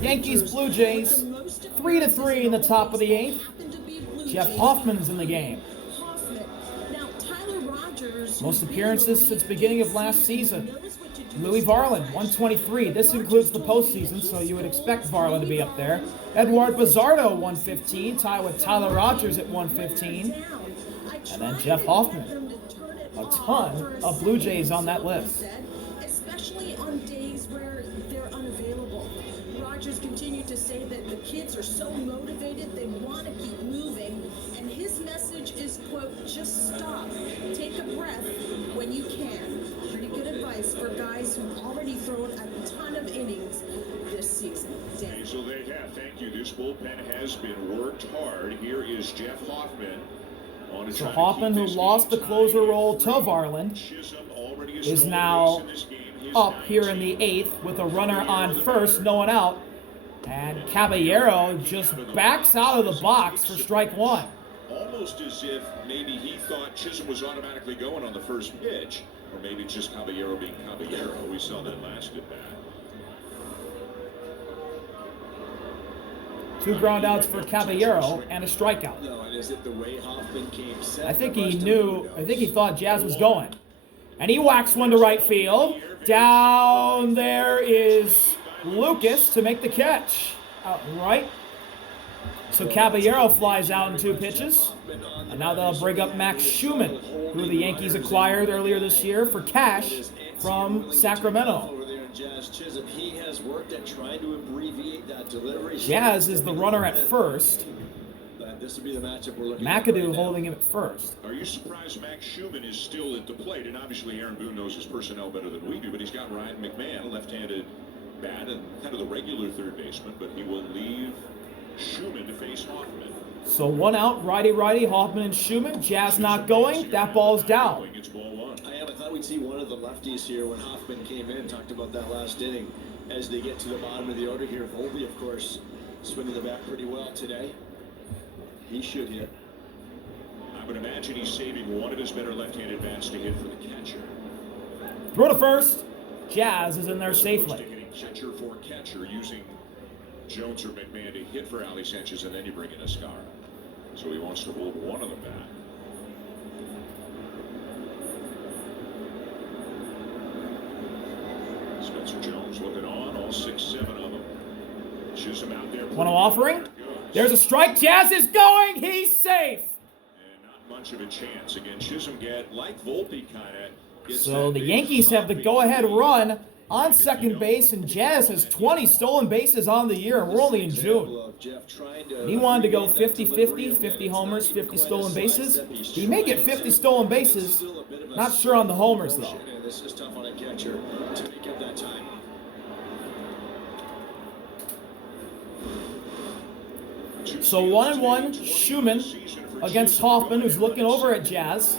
Yankees, Blue Jays, 3-3 in the top of the 8th. Jeff Hoffman's in the game. Most appearances since beginning of last season. Louis Varland, 123. This includes the postseason, so you would expect Varland to be up there. Edward Bazardo, 115. Tie with Tyler Rogers at 115. And then Jeff Hoffman. A ton of Blue Jays on that list. Especially on days where they're unavailable. Rogers continued to say that the kids are so motivated, they want to keep moving. And his message is, quote, just stop. Take a breath when you can. Pretty good advice for guys who've already thrown a ton of innings this season. Dan. So they have. Thank you. This bullpen has been worked hard. Here is Jeff Hoffman. So Hoffman, who lost the closer role to Varland, is now up here in the 8th with a runner on first, no one out. And Caballero just backs out of the box for strike one. Almost as if maybe he thought Chisholm was automatically going on the first pitch, or maybe it's just Caballero being Caballero. We saw that last at bat. 2 groundouts for Caballero and a strikeout. I think he thought Jazz was going. And he whacks one to right field. Down there is Lucas to make the catch. Out right. So Caballero flies out in 2 pitches. And now they'll bring up Max Schumann, who the Yankees acquired earlier this year for cash from Sacramento. Jazz is the runner at first. This will be the matchup we're looking McAdoo holding him at first. Are you surprised Max Schumann is still at the plate? And obviously Aaron Boone knows his personnel better than we do, but he's got Ryan McMahon, left-handed bat, and kind of the regular third baseman, but he will leave Schumann to face Hoffman. So 1 out, righty-righty, Hoffman and Schumann. Jazz not going. That ball's down. It's ball 1. I thought we'd see one of the lefties here when Hoffman came in. Talked about that last inning. As they get to the bottom of the order here, Volpe, of course, swinging the bat pretty well today. He should hit. I would imagine he's saving one of his better left-handed bats to hit for the catcher. Throw to first. Jazz is in there safely. Catcher for catcher, using Jones or McMahon to hit for Ali Sanchez, and then you bring in Escara. So he wants to hold one of them back. Spencer Jones looking on, all 6-7 of them. Chisholm out there. One offering. There's a strike. Jazz is going. He's safe. And not much of a chance. Again, Chisholm like Volpe kind of. So the Yankees have the go-ahead run on second base, and Jazz has 20 stolen bases on the year, and we're only in June. And he wanted to go 50-50, 50 homers, 50 stolen bases. He may get 50 stolen bases. Not sure on the homers, though. This is tough on a catcher to make up that time. So 1-1, Schumann against Hoffman, who's looking over at Jazz.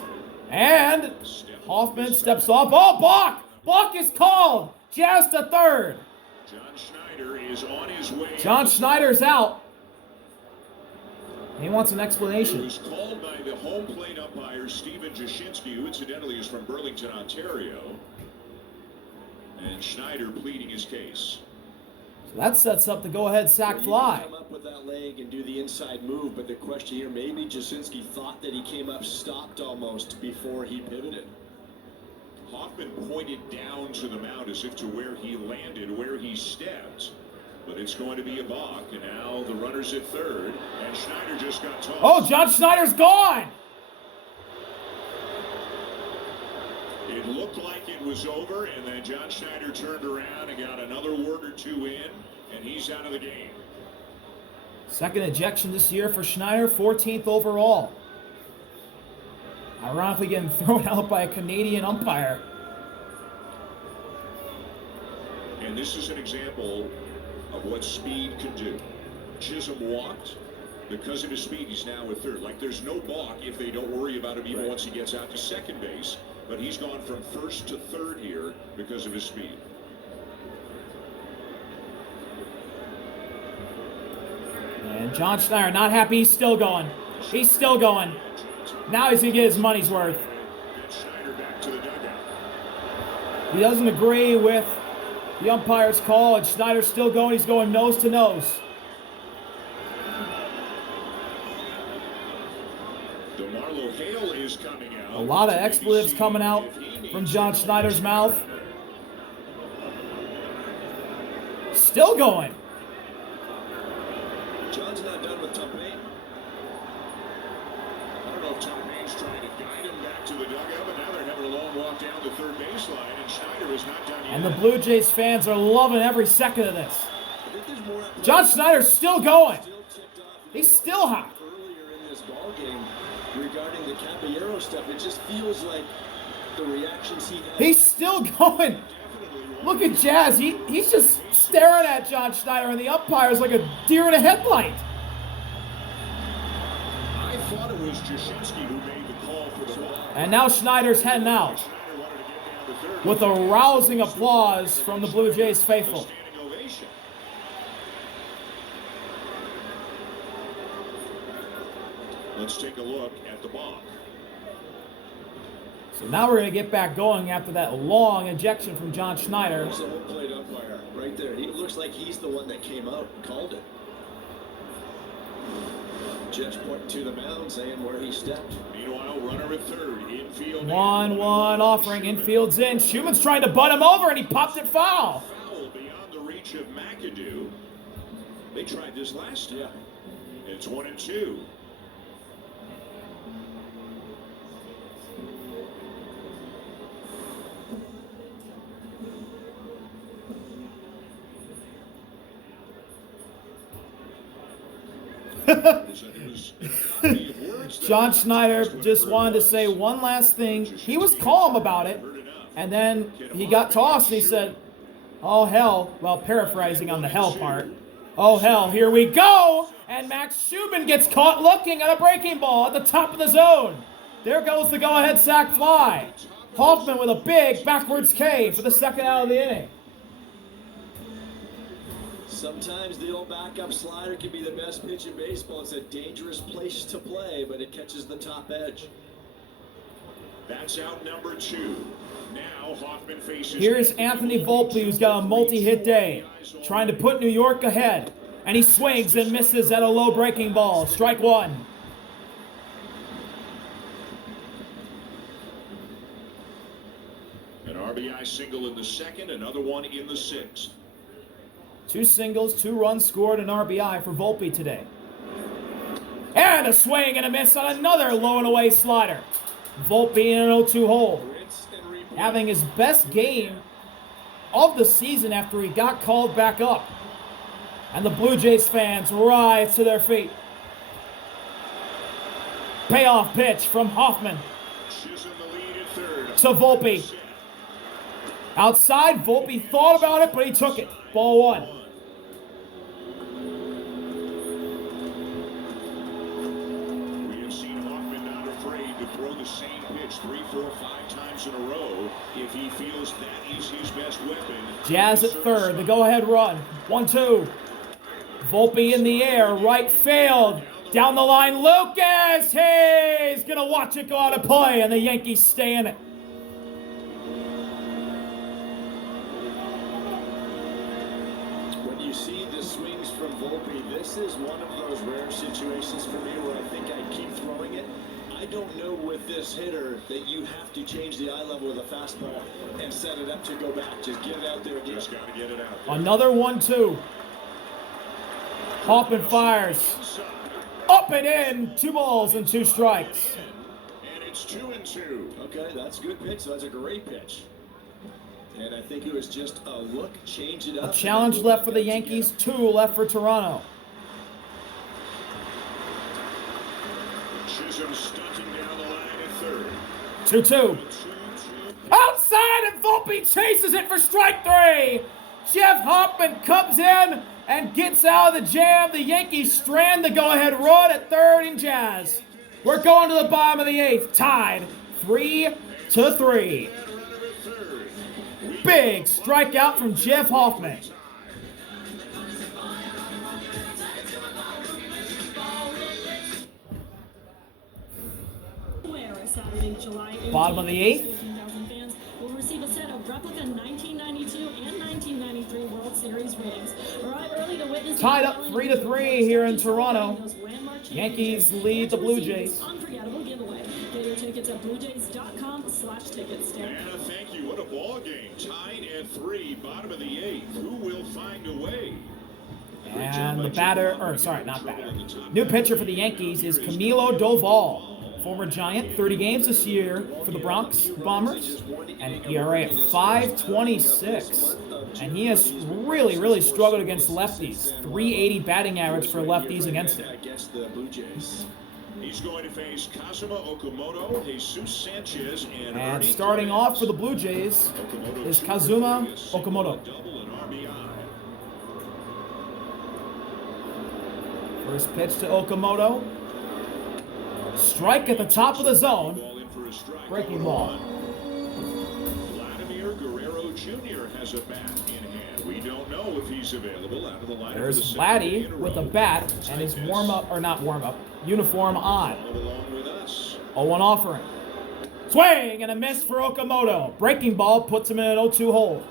And Hoffman steps off. Oh, balk! Balk is called. Jazz to third. John Schneider is on his way. John Schneider's out. He wants an explanation. It was called by the home plate umpire, Stephen Jashinsky, who incidentally is from Burlington, Ontario. And Schneider pleading his case. So that sets up the go-ahead sac fly. Come up with that leg and do the inside move, but the question here, maybe Jashinsky thought that he came up stopped almost before he pivoted. Hoffman pointed down to the mound as if to where he landed, where he stepped. But it's going to be a balk, and now the runner's at third, and Schneider just got tossed. Oh, John Schneider's gone! It looked like it was over, and then John Schneider turned around and got another word or two in, and he's out of the game. Second ejection this year for Schneider, 14th overall. Ironically getting thrown out by a Canadian umpire. And this is an example of what speed can do. Chisholm walked. Because of his speed, he's now at third. Like, there's no balk if they don't worry about him even once he gets out to second base. But he's gone from first to third here because of his speed. And John Schneider not happy. He's still going. He's still going. Now he's going to get his money's worth. And Schneider back to the dugout. He doesn't agree with The umpire's call, and Schneider's still going. He's going nose to nose. DeMarlo Hale is coming out. A lot of expletives coming out from John Schneider's mouth. Still going. John's not done with Tom Payne. I don't know if Tom Payne's trying to guide him back to the dugout, but now they're having a long walk down the third baseline, and Schneider is not done yet. And the Blue Jays fans are loving every second of this. I think there's more John Schneider's still going. still ticked off. He's still hot. Earlier in this ball game regarding the Caballero stuff, it just feels like the reactions he had. He's still going. Look at Jazz. He's just staring at John Schneider, and the umpire's like a deer in a headlight. I thought it was Jashinsky who made the call for the ball. And now Schneider's heading out Schneider wanted to get down to third. with a rousing applause from the Blue Jays faithful. Standing ovation. Let's take a look at the ball. So now we're going to get back going after that long ejection from John Schneider. There's a home plate umpire right there. He looks like he's the one that came out and called it. Judge pointing to the mound, saying where he stepped. Meanwhile, runner at third, infield. 1-1 offering, infield's in. Schumann's trying to butt him over, and he popped it foul. Foul beyond the reach of McAdoo. They tried this last time. It's 1-2. John Schneider just wanted to say one last thing. He was calm about it, and then he got tossed, and he said, "Oh, hell." Well, paraphrasing on the hell part. "Oh, hell, here we go." And Max Schumann gets caught looking at a breaking ball at the top of the zone. There goes the go-ahead sac fly. Hoffman with a big backwards K for the second out of the inning. Sometimes the old backup slider can be the best pitch in baseball. It's a dangerous place to play, but it catches the top edge. That's out number 2. Now Hoffman faces. Here's Anthony Volpe, who's got a multi-hit day, trying to put New York ahead. And he swings and misses at a low breaking ball. Strike one. An RBI single in the second, another one in the 6th. 2 singles, 2 runs scored, an RBI for Volpe today. And a swing and a miss on another low and away slider. Volpe in an 0-2 hole. Having his best game of the season after he got called back up. And the Blue Jays fans rise to their feet. Payoff pitch from Hoffman to Volpe. Outside, Volpe thought about it, but he took it. Ball one. We have seen Hoffman not afraid to throw the same pitch 3, 4, 5 times in a row if he feels that is his best weapon. Jazz at third, the go-ahead run. 1-2. Volpe in the air, right field. Down the line, Lucas Hayes gonna watch it go out of play, and the Yankees stay in it. When you see the swings from Volpe, this is one of those rare situations for me where I think I keep throwing it. I don't know with this hitter that you have to change the eye level with a fastball and set it up to go back. Just get it out there again. Just got to get it out there. Another 1-2. Hoffman fires. Up and in. 2 balls and 2 strikes. And it's 2-2. Okay, that's a good pitch. So that's a great pitch. And I think it was just a look, change it up. A challenge left for the Yankees, 2 left for Toronto. Chisholm stunting down the line at third. 2-2. Outside, and Volpe chases it for strike 3. Jeff Hoffman comes in and gets out of the jam. The Yankees strand the go-ahead run at third and Jazz. We're going to the bottom of the 8th, tied 3-3. Big strikeout from Jeff Hoffman. Saturday, July 18th, Bottom of the 8th. 15,000 fans will receive a set of replica 1992 and 1993 Tied up 3-3 here in Toronto. Yankees lead the Blue Jays. Unforgettable giveaway. Get your tickets at bluejays.com/tickets. And a thank you. What a ball game. Tied at 3, bottom of the 8th. Who will find a way? And the batter, or sorry, not batter. New pitcher for the Yankees is Camilo Doval. Former Giant, 30 games this year for the Bronx Bombers, and ERA at 5.26. And he has really struggled against lefties. 380 batting average for lefties against him. He's going to face Kazuma Okamoto, Jesus Sanchez, and starting off for the Blue Jays is Kazuma Okamoto. First pitch to Okamoto. Strike at the top of the zone. Breaking ball. Vladimir Guerrero Jr. has a bat in hand. We don't know if he's available out of the lineup. There's Vladdy with a bat and his uniform on. 0-1 offering. Swing and a miss for Okamoto. Breaking ball puts him in an 0-2 hole.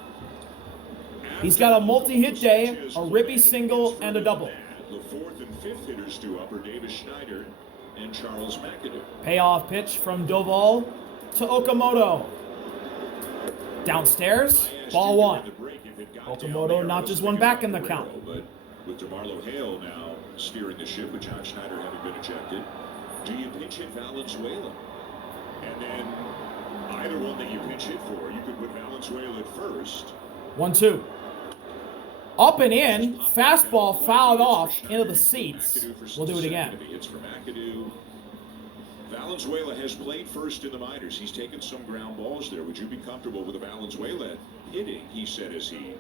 He's got a multi-hit day, a ribby single, and a double. The 4th and 5th hitters due up are Davis Schneider and Charles McAdoo. Payoff pitch from Doval to Okamoto. Downstairs, ball 1. Okamoto notches one back in the count. But with DeMarlo Hale now steering the ship, with John Schneider having been ejected, do you pinch hit Valenzuela? And then either one that you pinch hit for, you could put Valenzuela at first. 1-2. Up and in, fastball fouled off into the seats. We'll do it again. It's for McAdoo. Valenzuela has played first in the minors. He's taken some ground balls there. Would you be comfortable with a Valenzuela hitting? He said as he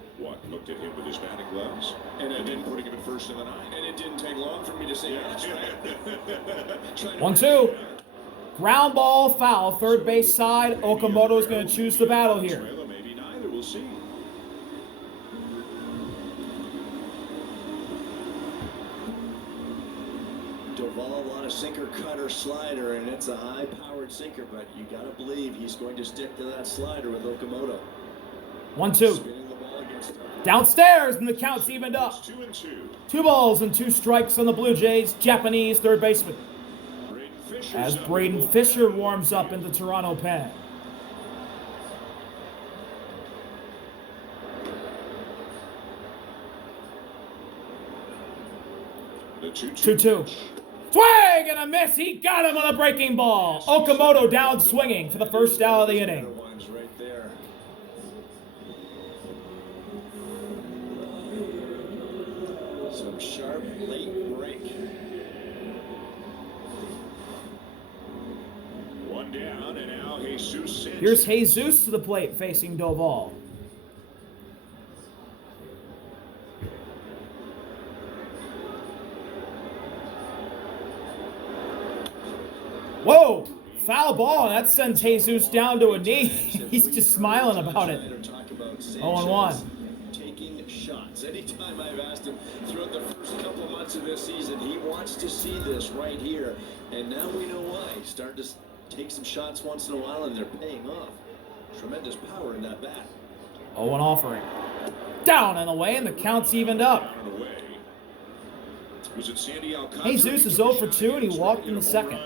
looked at him with his batting gloves, and then putting him at first in the 9th. And it didn't take long for me to say yes. 1-2. Ground ball foul, third base side. Okamoto's going to choose the battle here. Maybe neither. We'll see. Doval on a sinker, cutter, slider, and it's a high-powered sinker, but you got to believe he's going to stick to that slider with Okamoto. 1-2. Downstairs, and the count's evened up. 2-2. 2 balls and 2 strikes on the Blue Jays. Japanese third baseman. As Braden Fisher warms up in the Toronto pen. The 2-2. Swing and a miss. He got him on a breaking ball. Okamoto down swinging for the first out of the inning. Right there. Some sharp late break. One down, and now Jesus Sanchez. Here's Jesus to the plate facing Doval. Whoa! Foul ball, and that sends Jesus down to a knee. He's just smiling about it. 0-1. Taking shots. Anytime I've asked him throughout the first couple months of this season, he wants to see this right here. And now we know why. He's starting to take some shots once in a while, and they're paying off. Tremendous power in that bat. 0-1 offering. Down and away, and the count's evened up. Was it Sandy Alcantara? Jesus is 0 for 2, and he walked in the second.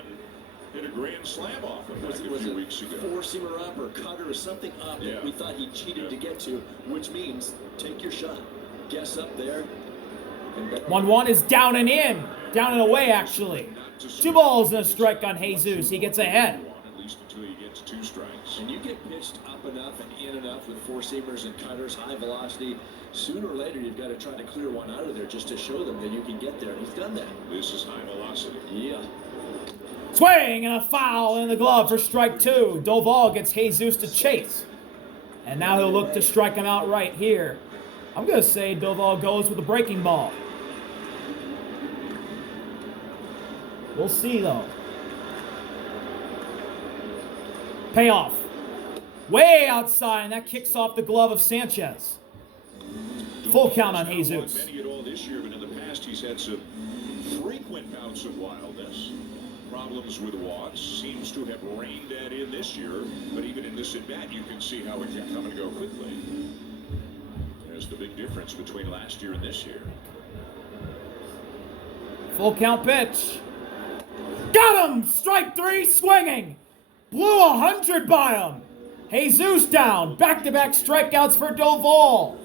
Hit a grand slam off him Was a it few weeks ago. Four-seamer up or cutter or something up that we thought he cheated to get to, which means take your shot. Guess up there. 1-1 is down and in. Down and away, actually. 2 balls and a strike on Jesus. He gets ahead. At least until he gets 2 strikes. And you get pitched up enough and in enough with four-seamers and cutters, high velocity, sooner or later you've got to try to clear one out of there just to show them that you can get there. And he's done that. This is high velocity. Yeah. Swing and a foul in the glove for strike 2. Doval gets Jesus to chase. And now he'll look to strike him out right here. I'm going to say Doval goes with a breaking ball. We'll see, though. Payoff. Way outside, and that kicks off the glove of Sanchez. Full count on Jesus. Many at all this year, but in the past he's had some frequent bouts of wildness. Problems with walks seems to have reined that in this year, but even in this at bat, you can see how it can come and go quickly. There's the big difference between last year and this year. Full count pitch. Got him! Strike 3, swinging. Blew 100 by him. Jesus down. Back-to-back strikeouts for Doval.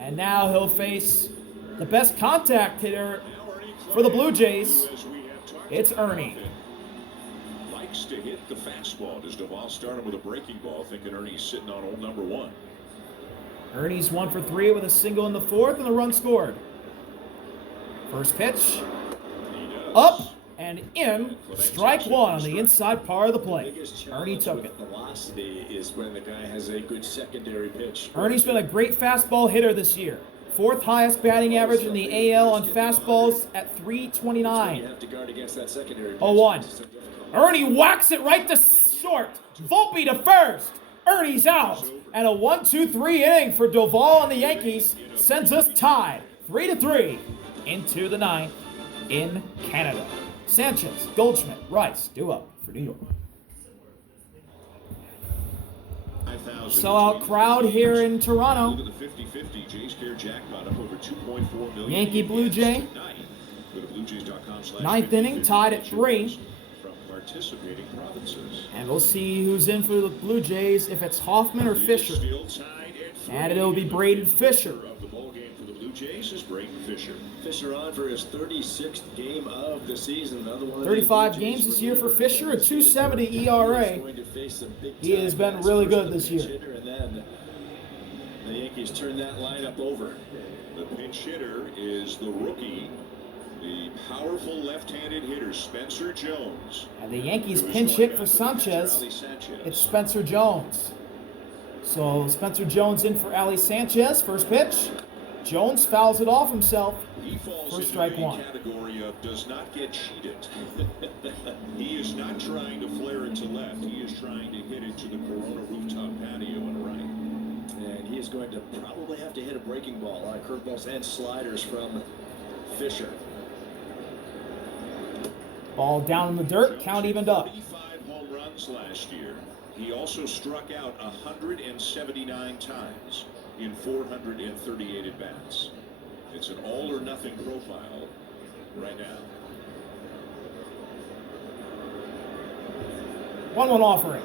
And now he'll face the best contact hitter for the Blue Jays. It's Ernie. Likes to hit the fastball. Does Doval start him with a breaking ball, thinking Ernie's sitting on old number 1? Ernie's 1 for 3 with a single in the 4th and a run scored. First pitch. Up and in. Strike 1 on the inside part of the plate. Ernie took it. Velocity is when the guy has a good secondary pitch. Ernie's been a great fastball hitter this year. 4th highest batting average in the AL on fastballs at .329. You have to guard against that secondary pitch. 0-1. Ernie whacks it right to short. Volpe to first. Ernie's out. And a 1-2-3 inning for Doval and the Yankees sends us tied 3-3 into the 9th in Canada. Sanchez, Goldschmidt, Rice due up for New York. Sellout crowd here in Toronto. Look at the 50-50 Jays care jackpot up over 2.4 million. Yankee Blue Jay. Go to bluejays.com/. 9th inning, tied at 3. From participating provinces. And we'll see who's in for the Blue Jays, if it's Hoffman or Fisher. And it'll be Braden Fisher. Of the ball game for the Blue Jays is Braden Fisher. Fisher on for his 36th game of the season. Another one. 35 games this year for Fisher, a 2.70 ERA. He has been really good this year. And then the Yankees turn that lineup over. The pinch hitter is the rookie, the powerful left-handed hitter, Spencer Jones. And the Yankees pinch hit for Sanchez. It's Spencer Jones. So Spencer Jones in for Ali Sanchez. First pitch. Jones fouls it off himself. He falls for into strike the 1. category of does not get cheated. He is not trying to flare it to left. He is trying to hit it to the Corona rooftop patio on the right. And he is going to probably have to hit a breaking ball. A lot of curveballs and sliders from Fisher. Ball down in the dirt. Count evened up. 35 home runs last year. He also struck out 179 times in 438 at-bats. It's an all-or-nothing profile right now. 1-1 offering.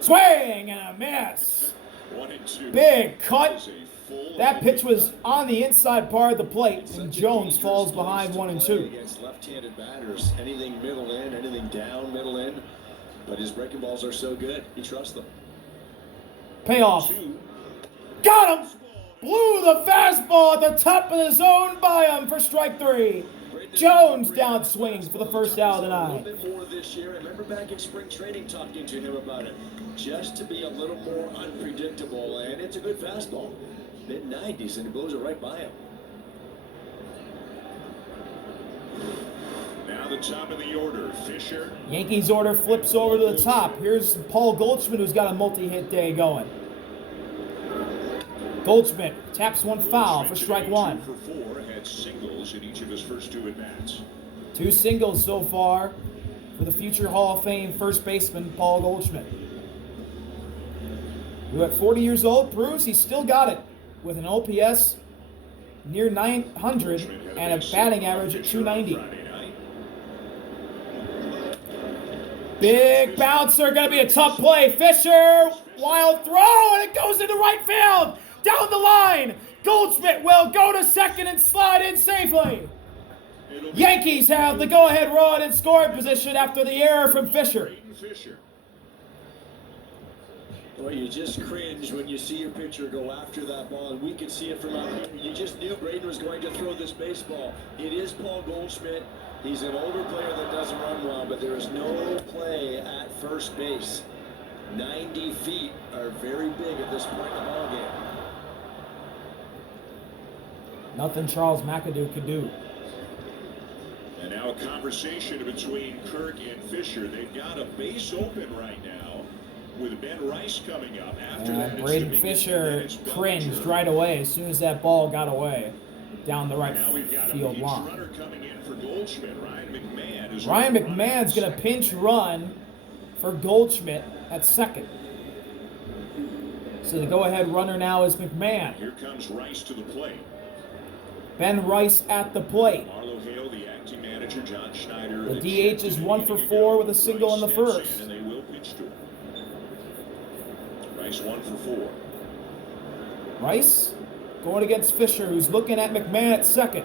Swing and a miss. 1-2. Big cut. Is a full That pitch was on the inside part of the plate, and Jones falls behind 1-2. Against left-handed batters, anything middle in, anything down, middle in. But his breaking balls are so good, he trusts them. Payoff. Got him! Blew the fastball at the top of the zone by him for strike 3. Jones down swinging for the first out of the A 9th. little bit more this year. I remember back in spring training talking to him about it. Just to be a little more unpredictable, and it's a good fastball. Mid-90s, and he blows it right by him. Now the top of the order, Fisher. Yankees order flips over to the top. Here's Paul Goldschmidt, who's got a multi-hit day going. Goldschmidt taps one foul for strike 1. 2 for 4, had singles in each of his first 2 at-bats. 2 singles so far for the future Hall of Fame first baseman Paul Goldschmidt, who at 40 years old proves he's still got it with an OPS near 900 and a batting average at 290. Big bouncer, gonna be a tough play. Fisher, wild throw, and it goes into right field. Down the line, Goldschmidt will go to second and slide in safely. Yankees have the go-ahead run in scoring position after the error from Fisher. Well, you just cringe when you see your pitcher go after that ball, and we could see it from out here. You just knew Braden was going to throw this baseball. It is Paul Goldschmidt. He's an older player that doesn't run well, but there is no play at first base. 90 feet are very big at this point in the ball game. Nothing Charles McAdoo could do. And now a conversation between Kirk and Fisher. They've got a base open right now with Ben Rice coming up. After that, Braden Fisher cringed right away as soon as that ball got away down the right field line. Runner coming in for Goldschmidt. Ryan McMahon's going to pinch run for Goldschmidt at second. So the go-ahead runner now is McMahon. Here comes Rice to the plate. Ben Rice at the plate. Marlo Hale, the acting man manager, John Schneider. The DH is 1 for 4 with a single in the first. And they will pitch to him. Rice 1 for 4. Rice going against Fisher, who's looking at McMahon at second.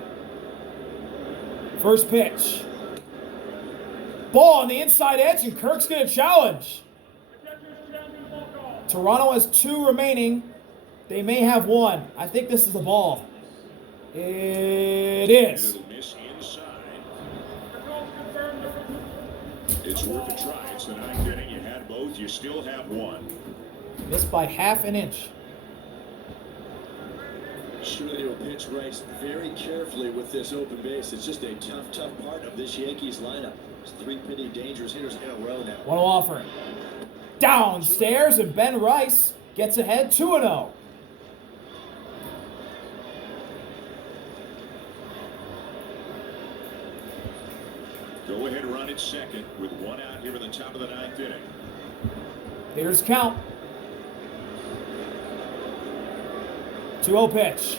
First pitch. Ball on the inside edge, and Kirk's going to challenge. Toronto has 2 remaining. They may have 1. I think this is the ball. It is. It'll miss inside. It's worth a try. It's the 9th inning. You had both. You still have 1. Missed by half an inch. Sure, they will pitch Rice very carefully with this open base. It's just a tough part of this Yankees lineup. There's 3 pretty dangerous hitters in a row now. One offering. Downstairs, and Ben Rice gets ahead 2-0. Go ahead run at second with 1 out here in the top of the 9th inning. Here's count. 2-0 pitch.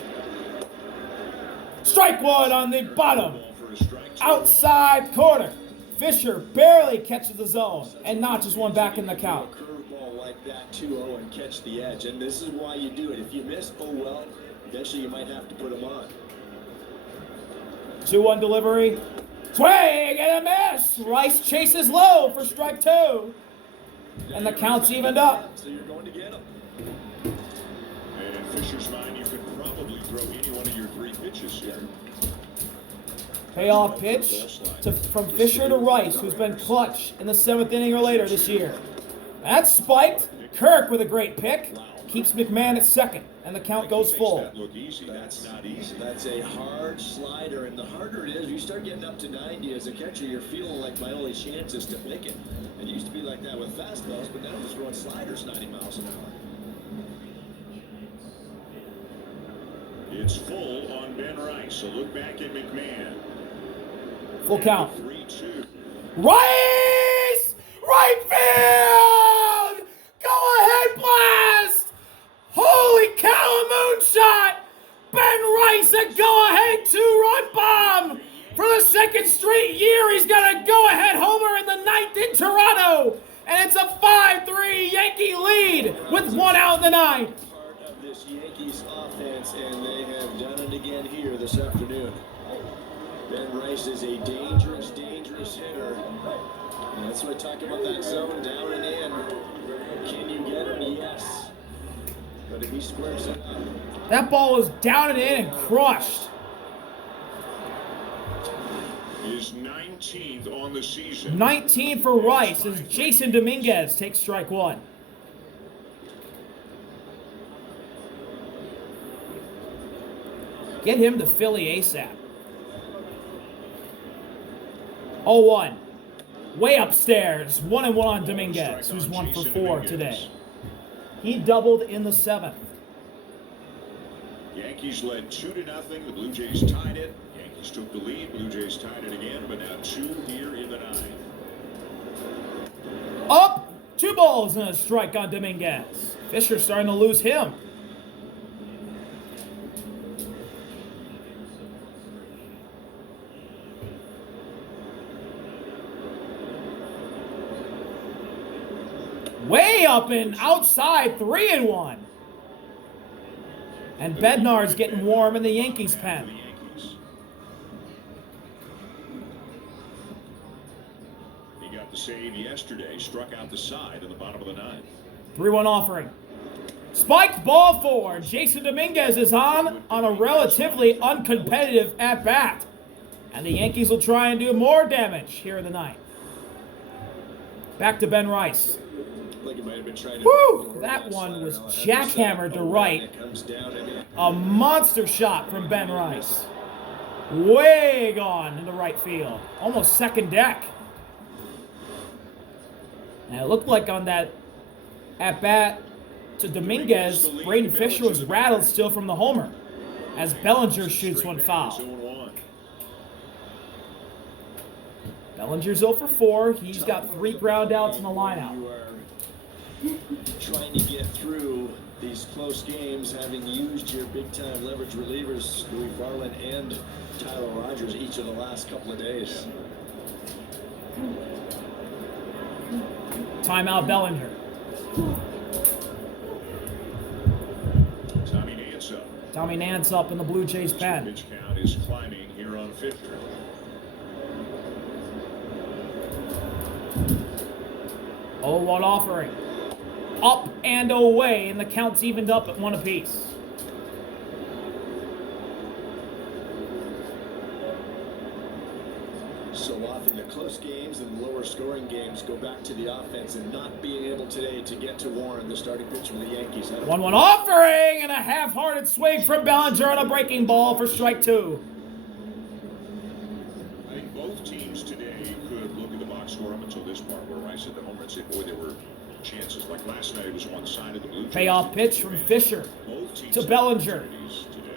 Strike 1 on the bottom. Ball for a strike. Outside corner. Fisher barely catches the zone and notches one back in the count. A curveball like that, 2-0, and catch the edge. And this is why you do it. If you miss, oh well, eventually you might have to put them on. 2-1 delivery. Swing and a miss. Rice chases low for strike 2. And the count's evened up. So you're going to get them. And in Fisher's mind, you could probably throw any one of your 3 pitches here. Payoff pitch from Fisher to Rice, who's been clutch in the 7th inning or later this year. That's spiked. Kirk with a great pick. Keeps McMahon at second, and the count goes full. That look easy. That's not easy. That's a hard slider, and the harder it is, you start getting up to 90 as a catcher, you're feeling like my only chance is to pick it. It used to be like that with fastballs, but now we're throwing sliders 90 miles an hour. It's full on Ben Rice. So look back at McMahon. Full count. 3-2. Rice! Right field! Go ahead, blast! Holy cow, a moonshot! Ben Rice, a go-ahead 2-run bomb! For the 2nd straight year, he's got a go-ahead homer in the 9th in Toronto! And it's a 5-3 Yankee lead with 1 out in the 9th. Part of this Yankees offense, and they have done it again here this afternoon. Ben Rice is a dangerous hitter. And that's what I talk about, that zone down and in. Can you get him? Yes. But if he squares it up. That ball was down and in and crushed. His 19th on the season. 19 for Rice as Jason Dominguez takes strike 1. Get him to Philly ASAP. 0-1. Way upstairs. 1-1 on Dominguez, who's 1 for 4 today. He doubled in the 7th. Yankees led 2-0. The Blue Jays tied it. Yankees took the lead. Blue Jays tied it again, but now 2 here in the 9th. Up. 2 balls and a strike on Dominguez. Fisher starting to lose him. Way up and outside, 3-1. And Bednar's getting warm in the Yankees pen. He got the save yesterday, struck out the side in the bottom of the 9th. 3-1 offering. Spiked ball 4. Jason Dominguez is on a relatively uncompetitive at-bat. And the Yankees will try and do more damage here in the 9th. Back to Ben Rice. Like it might have been trying to. Woo! That one was jackhammered to right. A monster shot from Ben Rice. Way gone into right field. Almost second deck. And it looked like on that at-bat to Dominguez, Braden Fisher was rattled still from the homer as Bellinger shoots one foul. Bellinger's 0 for 4. He's got 3 ground outs in the lineup. Trying to get through these close games, having used your big-time leverage relievers, Louis Varland and Tyler Rogers, each of the last couple of days. Timeout, Bellinger. Tommy Nance up in the Blue Jays pen. Pitch count is climbing here on Fisher. Oh, what offering. Up and away, and the count's evened up at 1 apiece. So often the close games and lower scoring games go back to the offense, and not being able today to get to Warren, the starting pitcher for the Yankees. 1-1 offering and a half-hearted swing from Bellinger on a breaking ball for strike 2. I think both teams today could look at the box score up until this part where I said the home run, say, boy, there were chances. Like last night, it was one side of the Blue Jays. Payoff pitch from Fisher to Bellinger. Today.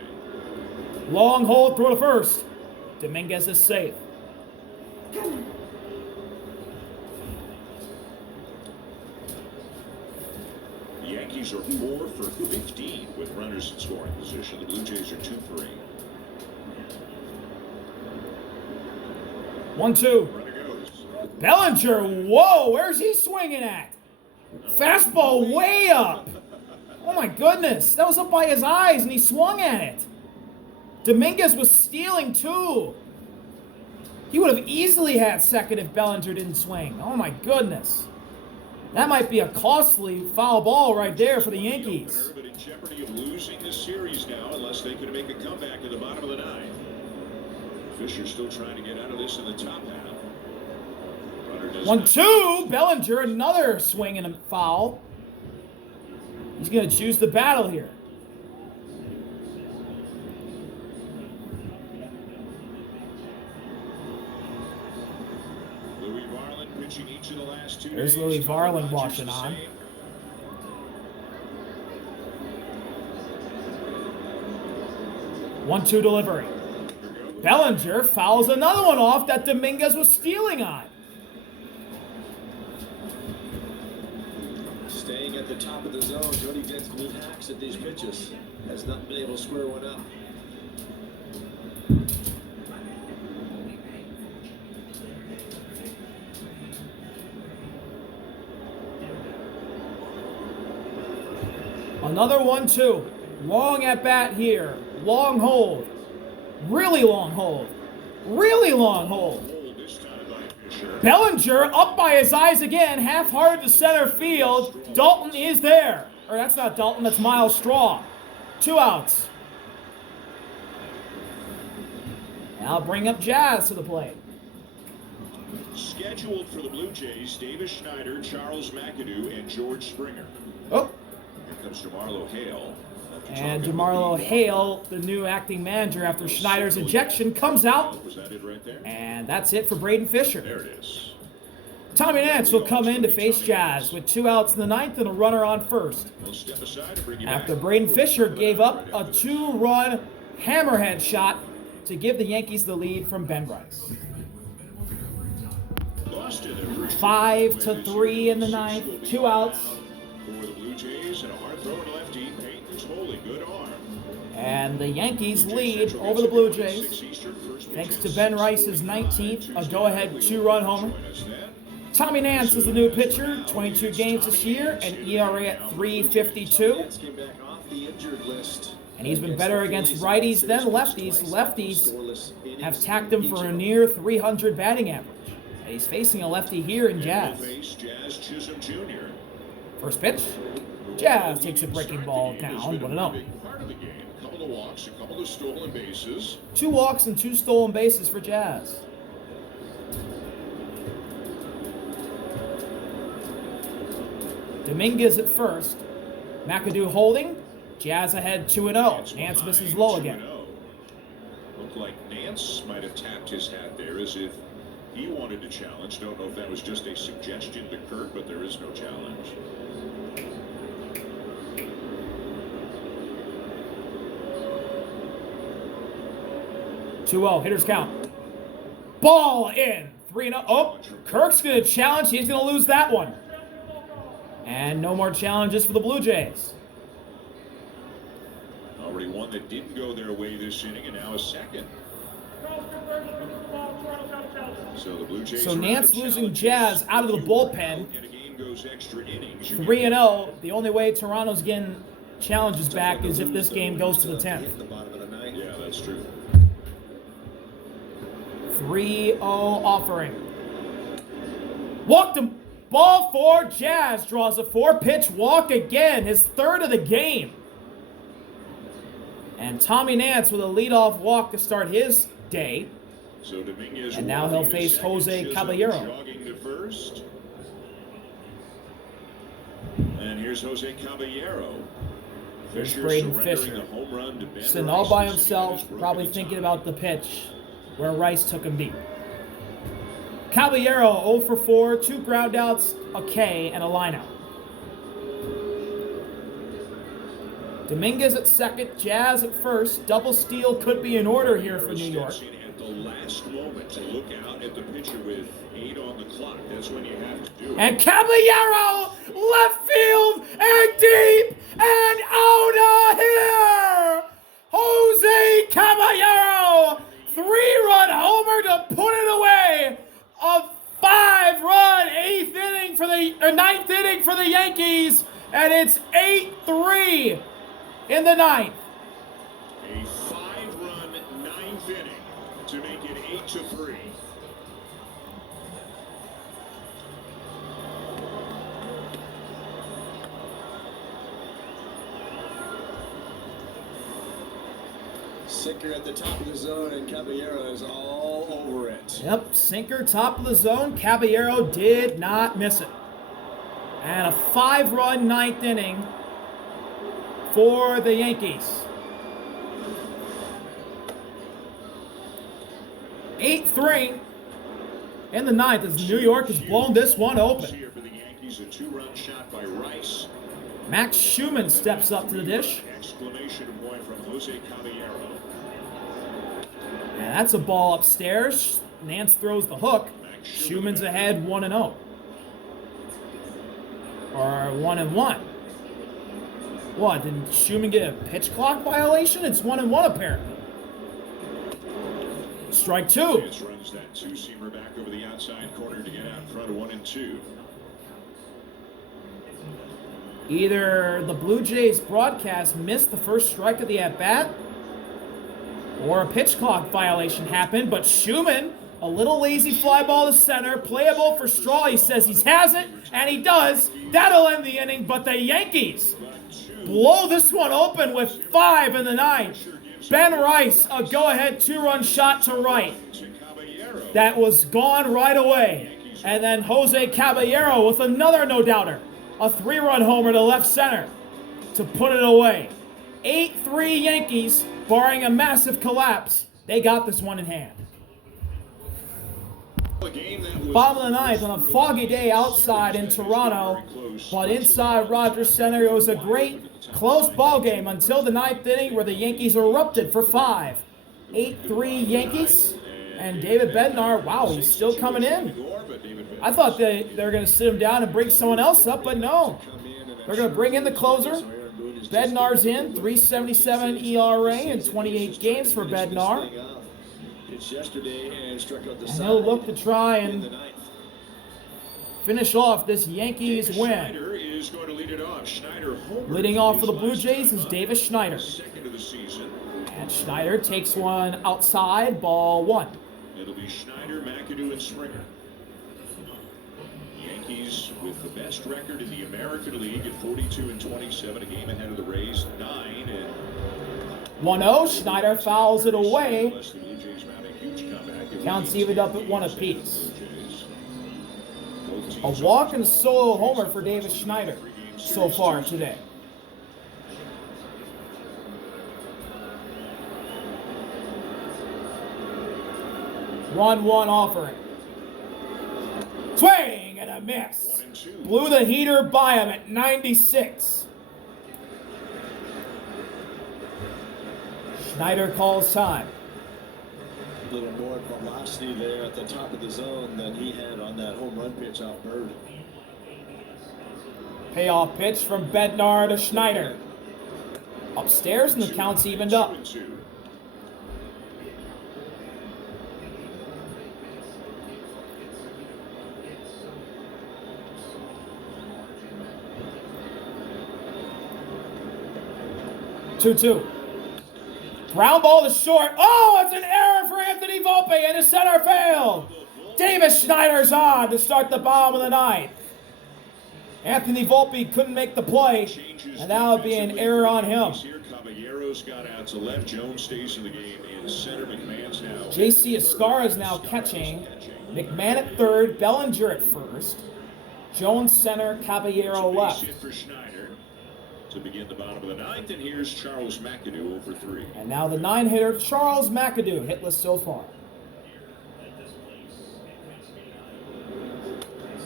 Long hold through to first. Dominguez is safe. The Yankees are 4 for 15 with runners in scoring position. The Blue Jays are 2 for 8. 1-2. Runner goes. Bellinger, whoa, where's he swinging at? Fastball way up. Oh my goodness, that was up by his eyes and he swung at it. Dominguez was stealing too. He would have easily had second if Bellinger didn't swing. Oh my goodness. That might be a costly foul ball right there for the Yankees. But in jeopardy of losing this series now unless they can make a comeback at the bottom of the 9th. Fisher still trying to get out of this in the top half. 1-2. Bellinger, another swing and a foul. He's going to choose the battle here. Louis Varland pitching each of the last 2 There's days. Louis Varland watching on. 1-2 delivery. Bellinger fouls another one off that Dominguez was stealing on. Staying at the top of the zone, Jody Denson, he hacks at these pitches. Has not been able to square one up. Another 1-2. Long at bat here. Long hold. Really long hold. Really long hold. Bellinger up by his eyes again. Half-hearted to center field. Dalton is there. Or that's not Dalton, that's Miles Straw. 2 outs. Now bring up Jazz to the plate. Scheduled for the Blue Jays, Davis Schneider, Charles McAdoo, and George Springer. Oh. Here comes DeMarlo Hale. And DeMarlo Hale, the new acting manager after Schneider's ejection, comes out. And that's it for Braden Fisher. There it is. Tommy Nance will come in to face Jazz with 2 outs in the 9th and a runner on first. After Braden Fisher gave up a 2-run hammerhead shot to give the Yankees the lead from Ben Bryce. 5-3 in the 9th, 2 outs. For the Blue Jays and a hard throwing lefty, Peyton's holding good arm. And the Yankees lead over the Blue Jays thanks to Ben Rice's 19th, a go-ahead 2-run homer. Tommy Nance is the new pitcher, 22 games this year, an ERA at .352. And he's been better against righties than lefties. Lefties have tacked him for a near .300 batting average. And he's facing a lefty here in Jazz. First pitch. Jazz takes a breaking ball down, 1-0. Couple of walks, a couple of stolen bases. 2 walks and 2 stolen bases for Jazz. Dominguez at first. McAdoo holding. Jazz ahead 2-0. Nance misses low again. Looked like Nance might have tapped his hat there as if he wanted to challenge. Don't know if that was just a suggestion to Kurt, but there is no challenge. Hitters count. Ball in. 3-0. Oh, Kirk's going to challenge. He's going to lose that one. And no more challenges for the Blue Jays. one that didn't go their way this inning, and now a second. So the Blue Jays. So Nance losing Jazz out of the bullpen. And a game goes extra innings. 3-0. The only way Toronto's getting challenges back is if this game goes to the 10th. Yeah, that's true. 3-0 offering. Walked him. Ball for Jazz. Draws a 4-pitch walk again. His third of the game. And Tommy Nance with a leadoff walk to start his day. So Dominguez, And now he'll face Jose Caballero. Jogging to first. And here's Jose Caballero. There's Fisher Braden surrendering Fisher. the home run to Ben Sitting all Rice. by This himself, again is broken probably in thinking time. about the pitch where Rice took him deep. Caballero 0 for 4, 2 ground outs, a K, and a lineout. Dominguez at second, Jazz at first. Double steal could be in order here for New York. Steps in at the last moment to look out at the pitcher with 8 on the clock. That's when you have to do it. And Caballero, left field, and deep, and out of here! Jose Caballero, 3-run homer to put it away. A 5-run ninth inning for the Yankees, and it's 8-3 in the ninth. A 5-run ninth inning to make it 8-3. Sinker at the top of the zone, and Caballero is all over it. Yep, sinker, top of the zone. Caballero did not miss it. And a 5-run ninth inning for the Yankees. 8-3 in the ninth as New York has blown this one open. Here for the Yankees, a 2-run shot by Rice. Max Schumann steps up to the dish. Exclamation point from Jose Caballero. And that's a ball upstairs. Nance throws the hook. Schumann's ahead 1-0. Or 1-1. What, did Schumann get a pitch clock violation? It's 1-1 apparently. Strike 2. Lance runs that 2-seamer back over the outside corner to get out in front of 1-2. Either the Blue Jays broadcast missed the first strike of the at-bat, or a pitch clock violation happened, but Schumann, a little lazy fly ball to center, playable for Straw. He says he has it, and he does. That'll end the inning, but the Yankees blow this one open with 5 in the ninth. Ben Rice, a go-ahead 2-run shot to right. That was gone right away. And then Jose Caballero with another no-doubter. A 3-run homer to left center to put it away. 8-3 Yankees, barring a massive collapse. They got this one in hand. Bottom of the ninth on a foggy day outside in Toronto, but inside Rogers Center it was a great close ball game until the ninth inning where the Yankees erupted for 5. 8-3 Yankees, and David Bednar, wow, he's still coming in. I thought they were going to sit him down and bring someone else up, but no. They're going to bring in the closer. Bednar's in, 3.77 ERA in 28 games for Bednar. And he'll look to try and finish off this Yankees win. Leading off for the Blue Jays is Davis Schneider. And Schneider takes one outside, ball 1. It'll be Schneider, McAdoo, and Springer. Yankees with the best record in the American League at 42-27, a game ahead of the Rays, 9 and 1-0. Schneider fouls it away. Counts evened up at 1 apiece. A walk and a solo homer for Davis Schneider so far today. One offering. Swing and a miss. Blew the heater by him at 96. Schneider calls time. A little more velocity there at the top of the zone than he had on that home run pitch off Bird. Payoff pitch from Bednar to Schneider. upstairs, and the count's evened up. 2-2. Ground ball to short. Oh, it's an error for Anthony Volpe in the center field. Davis Schneider's on to start the bottom of the ninth. Anthony Volpe couldn't make the play, and that would be an error on him. Caballero's got out to left. Jones stays in the game in center. McMahon's now. J.C. Escara is now catching. McMahon at third. Bellinger at first. Jones center. Caballero left. For Schneider to begin the bottom of the ninth, and here's Charles McAdoo over 3. And now the 9-hitter, Charles McAdoo, hitless so far.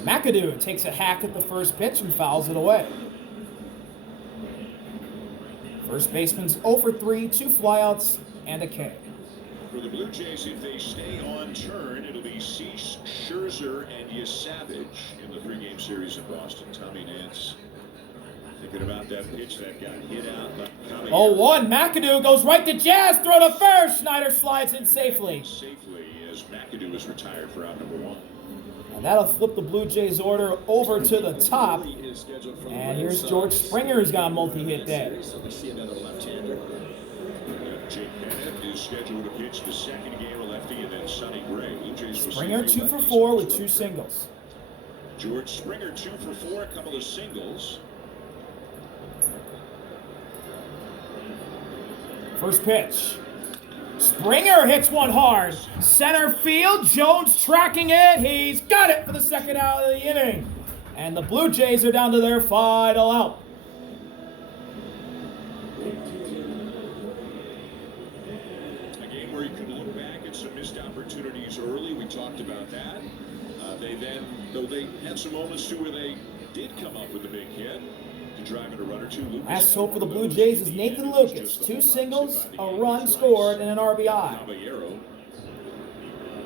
McAdoo takes a hack at the first pitch and fouls it away. First baseman's 0 for 3, 2 flyouts, and a K. For the Blue Jays, if they stay on turn, it'll be Cease, Scherzer, and Yasavage in the 3-game series in Boston. Tommy Nance thinking about that pitch that got hit out. 0-1, McAdoo goes right to Jazz, throw to first. Schneider slides in safely. Safely as McAdoo is retired for out number 1. And that'll flip the Blue Jays order over to the top. And here's George Springer, who's got a multi-hit day. Jake Bennett is scheduled to pitch the second game, a lefty, and then Sonny Gray. Springer 2 for 4 with 2 singles. George Springer 2 for 4, a couple of singles. First pitch. Springer hits one hard. Center field, Jones tracking it. He's got it for the second out of the inning. And the Blue Jays are down to their final out. A game where you can look back at some missed opportunities early. We talked about that. They then, though they had some moments too where they did come up with a big hit. Driving a run or two. Last hope for the Blue Jays is Nathan Lucas. 2 singles, a run scored, and an RBI. Caballero.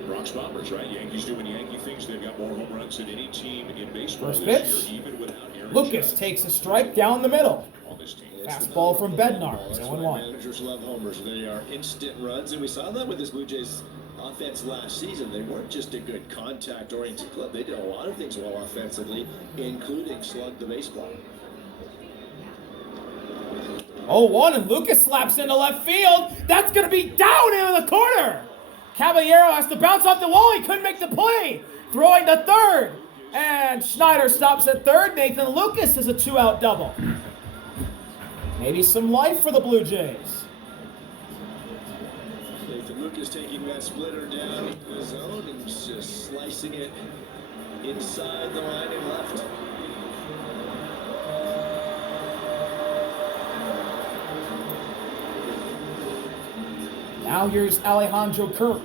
Bronx Bombers, right? Yankees doing Yankee things. They've got more home runs than any team in baseball. First this pitch. year, even without Aaron Lucas Judge takes a strike down the middle. on this team. Fastball from Bednar. 0-1. Managers love homers. They are instant runs, and we saw that with this Blue Jays offense last season. They weren't just a good contact-oriented club. They did a lot of things well offensively, including slug the baseball. 0-1, and Lucas slaps into left field. That's going to be down into the corner. Caballero has to bounce off the wall. He couldn't make the play. Throwing to third. And Schneider stops at third. Nathan Lucas is a 2-out double. Maybe some life for the Blue Jays. Nathan Lucas taking that splitter down the zone and just slicing it inside the line and left. Now here's Alejandro Kirk.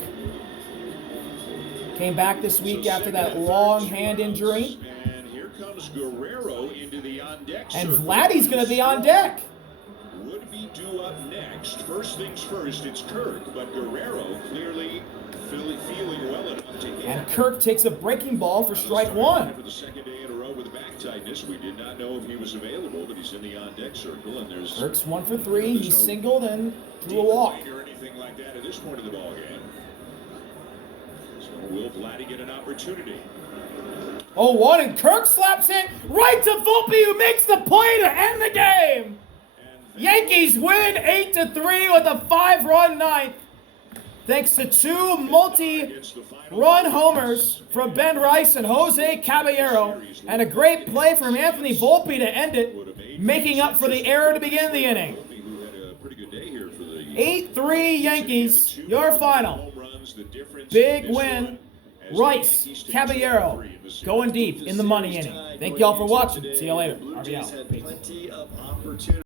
Came back this week after that long hand injury. And here comes Guerrero into the on-deck And circle. Vladdy's going to be on deck. Would be due up next. First things first, it's Kirk, but Guerrero clearly feeling well enough to hit. And Kirk takes a breaking ball for strike 1. For the second day in a row with a back tightness. We did not know if he was available, but he's in the on-deck circle, and there's Kirk's 1 for 3. He singled and drew a walk. or anything like that at this point of the ball game. So will Vladdy get an opportunity? 0-1, and Kirk slaps it right to Volpe, who makes the play to end the game. Yankees win 8-3 with a 5-run ninth, thanks to 2 multi-run homers from Ben Rice and Jose Caballero, and a great play from Anthony Volpe to end it, making up for the error to begin the inning. 8-3 Yankees, your final. Big win. Rice, Caballero, going deep in the money inning. Thank y'all for watching. See you later. RBL. Peace.